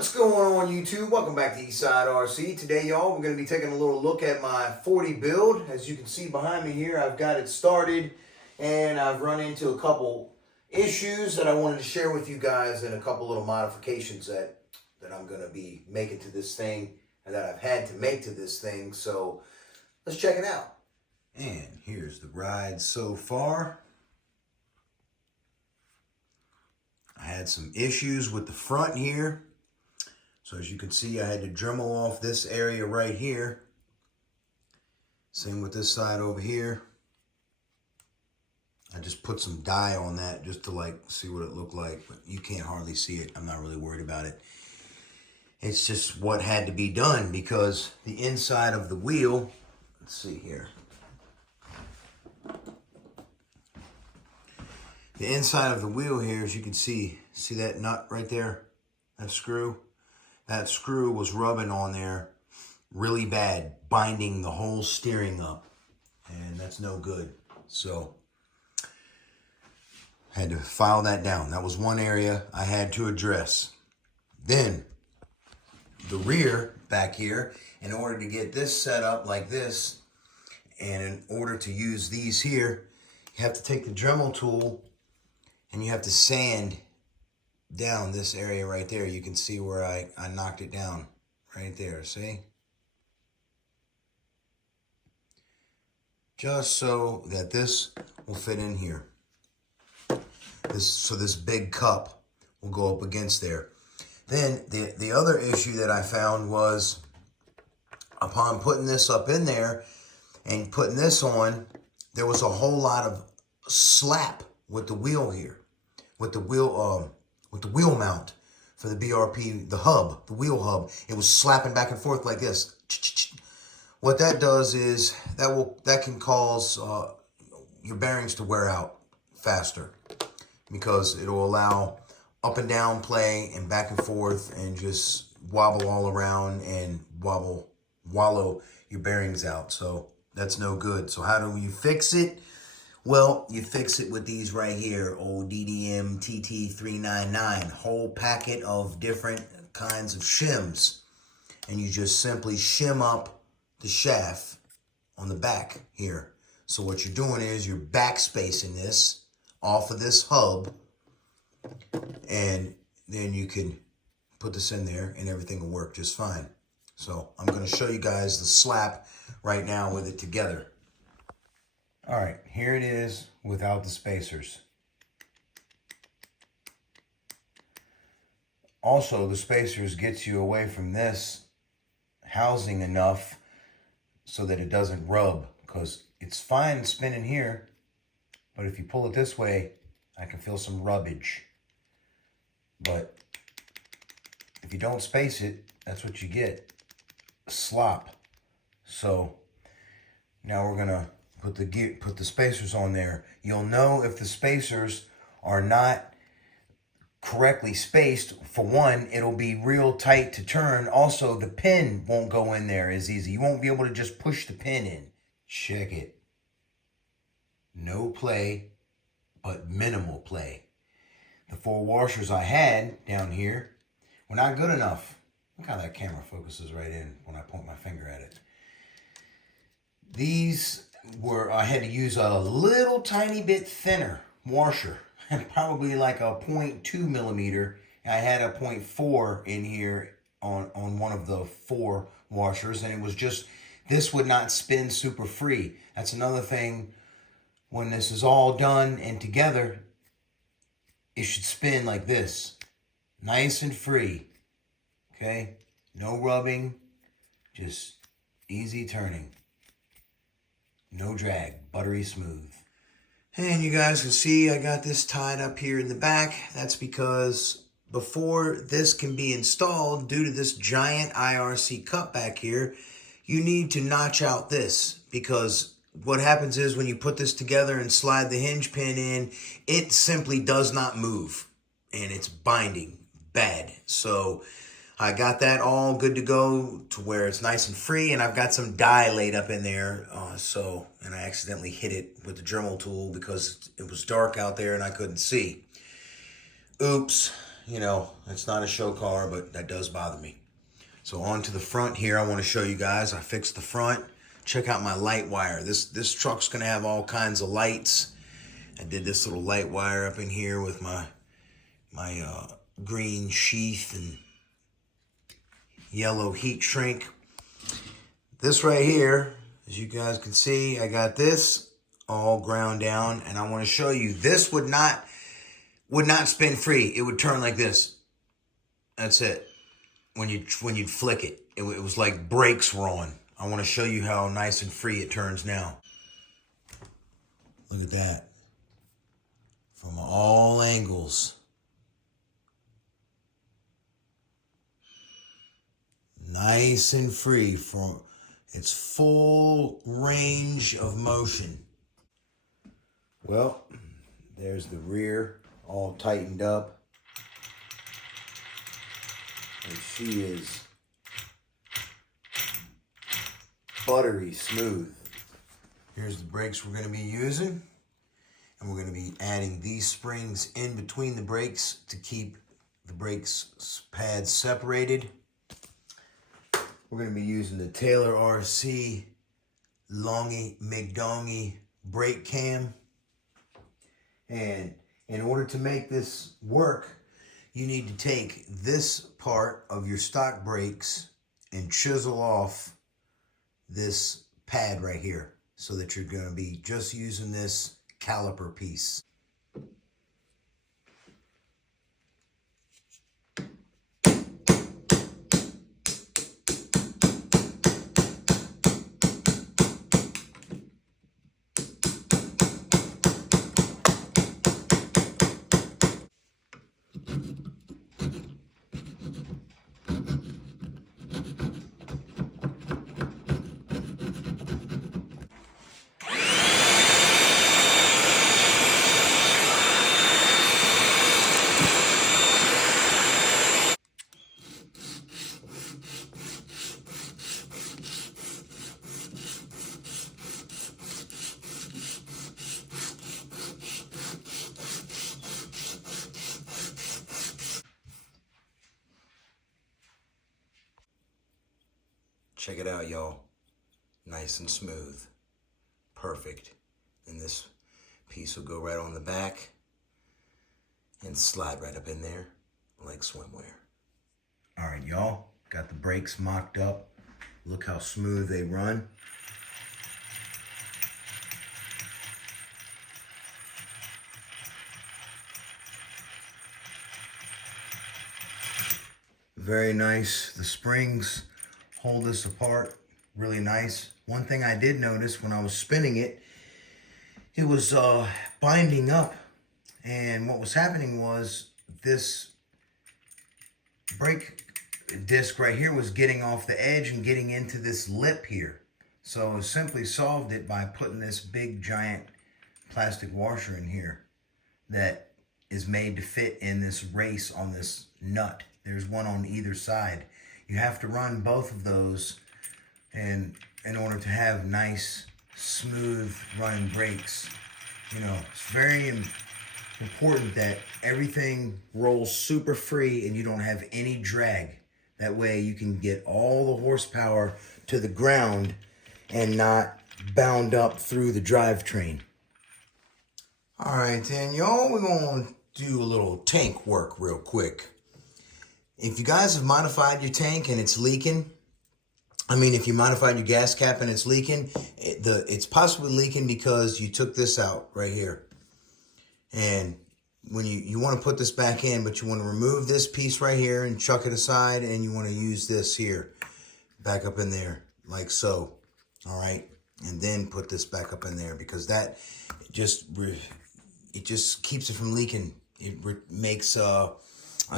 What's going on, YouTube? Welcome back to Eastside RC. Today, y'all, we're going to be taking a little look at my 40 build. As you can see behind me here, I've got it started, and I've run into a couple issues that I wanted to share with you guys, and a couple little modifications that I'm going to be making to this thing, and that I've had to make to this thing. So let's check it out. And here's the ride so far. I had some issues with the front here. So as you can see, I had to Dremel off this area right here. Same with this side over here. I just put some dye on that just to see what it looked like, but you can't hardly see it. I'm not really worried about it. It's just what had to be done because the inside of the wheel, let's see here. The inside of the wheel here, as you can see that nut right there, that screw? That screw was rubbing on there really bad, binding the whole steering up, and that's no good. So I had to file that down. That was one area I had to address. Then the rear back here, in order to get this set up like this, and in order to use these here, you have to take the Dremel tool and you have to sand down this area right there. You can see where I knocked it down right there, see? Just so that this will fit in here. So this big cup will go up against there. Then the other issue that I found was upon putting this up in there and putting this on, there was a whole lot of slap with the wheel here, with the wheel mount for the BRP, the hub, the wheel hub. It was slapping back and forth like this. What that does is that can cause your bearings to wear out faster, because it'll allow up and down play and back and forth and just wobble all around and wallow your bearings out. So that's no good. So how do you fix it? Well, you fix it with these right here, old DDM TT399, whole packet of different kinds of shims. And you just simply shim up the shaft on the back here. So what you're doing is you're backspacing this off of this hub, and then you can put this in there and everything will work just fine. So I'm going to show you guys the slap right now with it together. All right, here it is without the spacers. Also, the spacers gets you away from this housing enough so that it doesn't rub, because it's fine spinning here, but if you pull it this way, I can feel some rubbage. But if you don't space it, that's what you get, slop. So now we're gonna put the spacers on there. You'll know if the spacers are not correctly spaced. For one, it'll be real tight to turn. Also, the pin won't go in there as easy. You won't be able to just push the pin in. Check it. No play, but minimal play. The 4 washers I had down here were not good enough. Look how that camera focuses right in when I point my finger at it. These I had to use a little tiny bit thinner washer, probably like a 0.2 millimeter. I had a 0.4 in here on one of the 4 washers, and it was just, this would not spin super free. That's another thing. When this is all done and together, it should spin like this, nice and free. Okay, no rubbing, just easy turning. No drag, buttery smooth. And you guys can see I got this tied up here in the back. That's because before this can be installed, due to this giant IRC cut back here, you need to notch out this, because what happens is when you put this together and slide the hinge pin in, it simply does not move, and it's binding bad. So I got that all good to go to where it's nice and free, and I've got some dye laid up in there. And I accidentally hit it with the Dremel tool because it was dark out there and I couldn't see. Oops. you know, it's not a show car, but that does bother me. So on to the front here, I want to show you guys. I fixed the front. Check out my light wire. This truck's gonna have all kinds of lights. I did this little light wire up in here with my green sheath and yellow heat shrink. This right here, as you guys can see, I got this all ground down, and I want to show you this would not spin free. It would turn like this. That's it. When you'd flick it, it was like brakes were on. I want to show you how nice and free it turns now. Look at that. From all angles. Nice and free from its full range of motion. Well, there's the rear all tightened up. And she is buttery smooth. Here's the brakes we're going to be using. And we're going to be adding these springs in between the brakes to keep the brakes pads separated. We're going to be using the Taylor RC Longy McDongy brake cam. And in order to make this work, you need to take this part of your stock brakes and chisel off this pad right here so that you're going to be just using this caliper piece. Check it out, y'all. Nice and smooth. Perfect. And this piece will go right on the back and slide right up in there like swimwear. All right, y'all. Got the brakes mocked up. Look how smooth they run. Very nice. The springs hold this apart really nice. One thing I did notice when I was spinning it, it was binding up. And what was happening was this brake disc right here was getting off the edge and getting into this lip here. So I simply solved it by putting this big giant plastic washer in here that is made to fit in this race on this nut. There's one on either side. You have to run both of those and in order to have nice, smooth running brakes. You know, it's very important that everything rolls super free and you don't have any drag. That way you can get all the horsepower to the ground and not bound up through the drivetrain. All right, then, y'all, we're going to do a little tank work real quick. If you guys have modified your tank and it's leaking, if you modified your gas cap and it's leaking, it's possibly leaking because you took this out right here. And when you want to put this back in, but you want to remove this piece right here and chuck it aside, and you want to use this here back up in there like so. All right, and then put this back up in there because that just keeps it from leaking. It makes a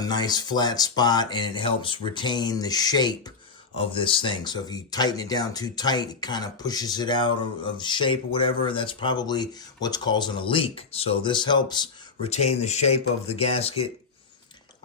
nice flat spot, and it helps retain the shape of this thing. So if you tighten it down too tight, it kind of pushes it out of shape or whatever, and that's probably what's causing a leak. So this helps retain the shape of the gasket.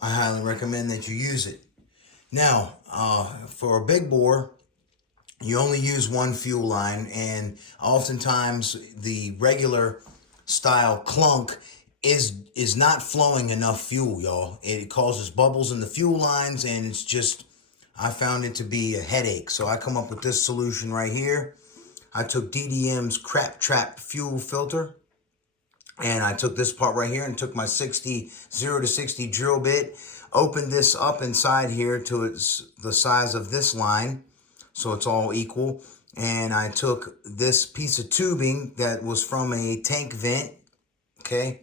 I highly recommend that you use it. Now, for a big bore, you only use one fuel line, and oftentimes the regular style clunk is not flowing enough fuel, y'all. It causes bubbles in the fuel lines, and it's just, I found it to be a headache. So I come up with this solution right here. I took DDM's Crap Trap fuel filter, and I took this part right here and took my 0 to 60 drill bit, opened this up inside here to it's the size of this line, so it's all equal. And I took this piece of tubing that was from a tank vent, okay,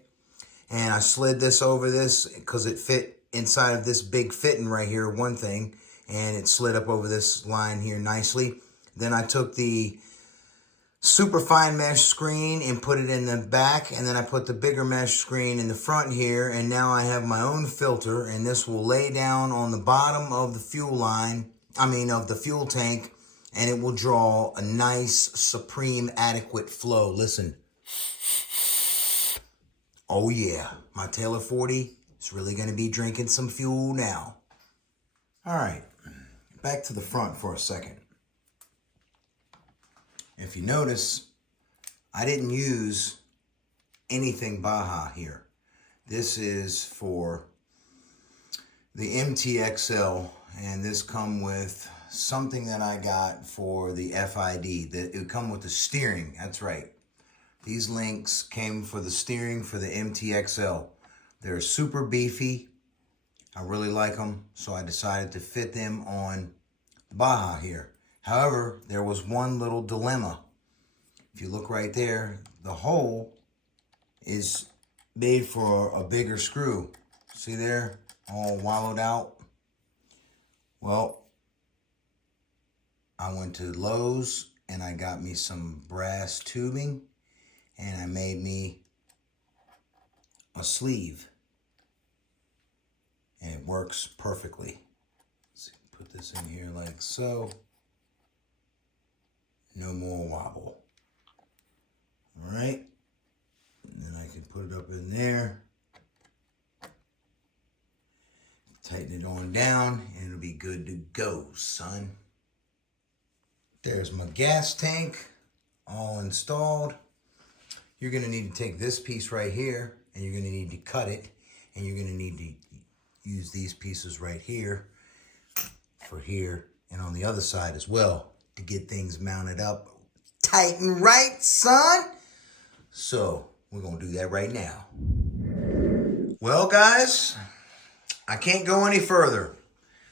and I slid this over this because it fit inside of this big fitting right here, one thing, and it slid up over this line here nicely. Then I took the super fine mesh screen and put it in the back, and then I put the bigger mesh screen in the front here, and now I have my own filter, and this will lay down on the bottom of the fuel line, of the fuel tank, and it will draw a nice, supreme, adequate flow. Listen. Oh yeah, my Taylor 40 is really going to be drinking some fuel now. All right, back to the front for a second. If you notice, I didn't use anything Baja here. This is for the MTXL, and this come with something that I got for the FID. It would come with the steering, that's right. These links came for the steering for the MTXL. They're super beefy. I really like them, so I decided to fit them on Baja here. However, there was one little dilemma. If you look right there, the hole is made for a bigger screw. See there, all wallowed out? Well, I went to Lowe's and I got me some brass tubing, and I made me a sleeve, and it works perfectly. Let's put this in here like so. No more wobble. All right, and then I can put it up in there, tighten it on down, and it'll be good to go, son. There's my gas tank all installed. You're going to need to take this piece right here, and you're going to need to cut it, and you're going to need to use these pieces right here for here and on the other side as well to get things mounted up tight and right, son. So we're going to do that right now. Well, guys, I can't go any further.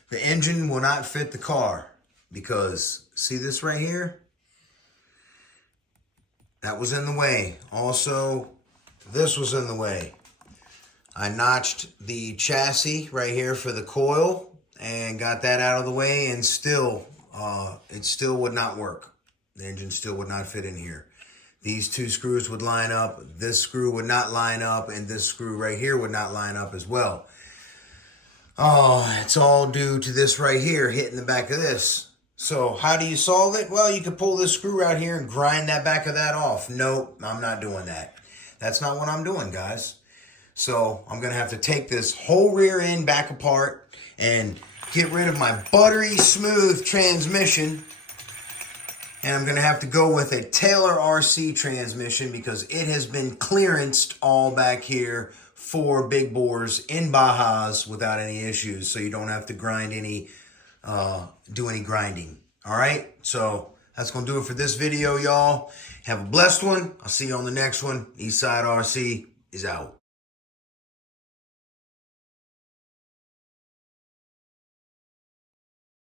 The engine will not fit the car because, see this right here? That was in the way. Also, this was in the way. I notched the chassis right here for the coil and got that out of the way, and still, it still would not work. The engine still would not fit in here. These two screws would line up, this screw would not line up, and this screw right here would not line up as well. Oh, it's all due to this right here hitting the back of this. So how do you solve it? Well, you could pull this screw out here and grind that back of that off. Nope, I'm not doing that. That's not what I'm doing, guys. So I'm going to have to take this whole rear end back apart and get rid of my buttery smooth transmission. And I'm going to have to go with a Taylor RC transmission because it has been clearanced all back here for big bores in Bajas without any issues. So you don't have to grind any, do any grinding. All right. So that's going to do it for this video, y'all. Have a blessed one. I'll see you on the next one. Eastside RC is out.